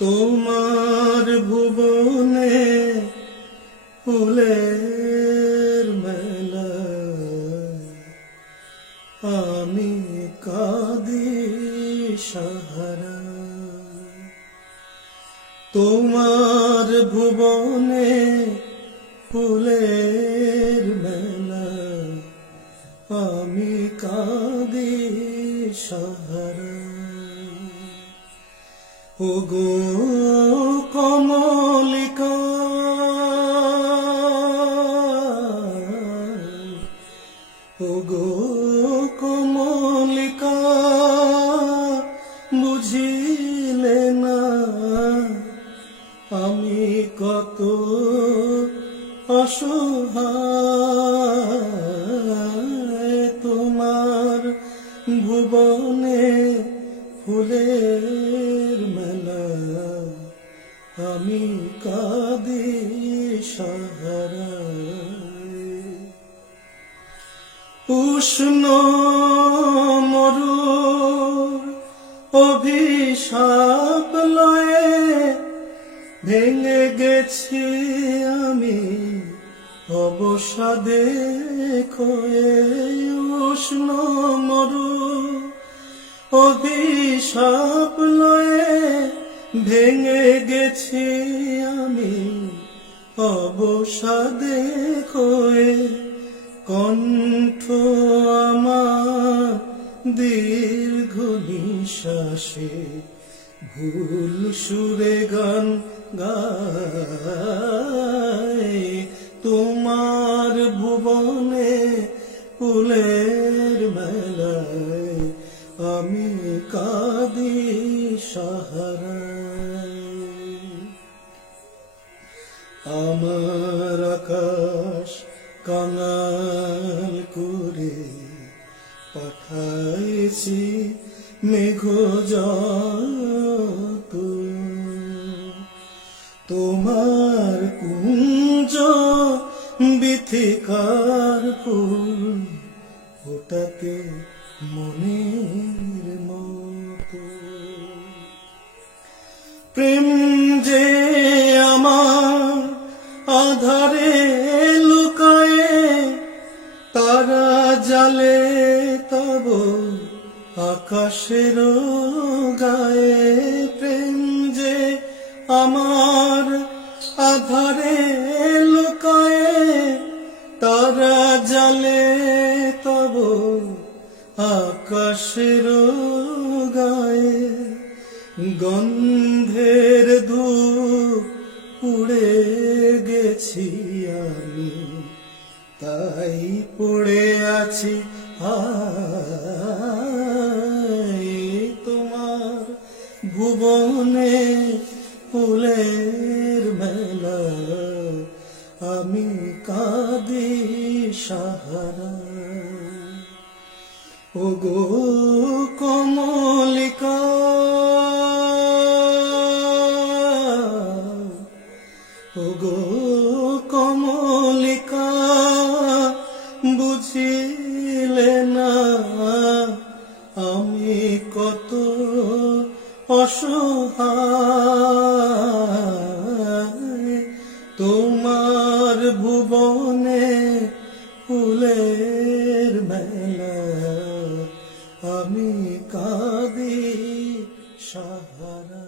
তোমার ভুবনে ফুলের মেলা, আমি কাঁদি সাহারা। তোমার ভুবনে ফুলের মেলা, আমি কাঁদি সাহারা। ওগো কমলিকা, ওগো কমলিকা, বুঝিলে না আমি কত অসহায়। তোমার ভুবনে ফুলের মেলা, আমি কাঁদি সাহারা। উষ্ণ মরুর অভিশাপ লয়ে ভেঙে গেছি আমি অবসাদে ক্ষয়ে। উষ্ণ মরুর অভিশাপ লয়ে ভেঙে গেছি আমি অবসাদে ক্ষয়ে। কণ্ঠ আমার দীর্ঘ নিঃশ্বাসে ভুল সুরে গান গায়। তোমার ভুবনে ফুলের মেলায়, আমি কাঁদি সাহারা। আমার আকাশ কাঙাল করে পাঠাইছি মেঘ যত, তোমার কুঞ্জ বিথিকার ফুল ফোটাতে মনের মতো। প্রেম যে আমার আধারে লুকায়ে, তারা জালে তব আকাশের গায়ে। প্রেম যে আমার আধারে লুকায়ে, তারা জালে তব আকাশের গায়ে। গন্ধের ধূপ পুড়ে গেছি আমি, তাই পড়ে আছি হায়। তোমার ভুবনে ফুলের মেলা, আমি কাঁদি সাহারা। ওগো কমলিকা, ওগো কমলিকা, বুঝিলে না আমি কত অসহায়। তোমার ভুবনে ফুলের মেলা, আমি কাঁদি সাহারা।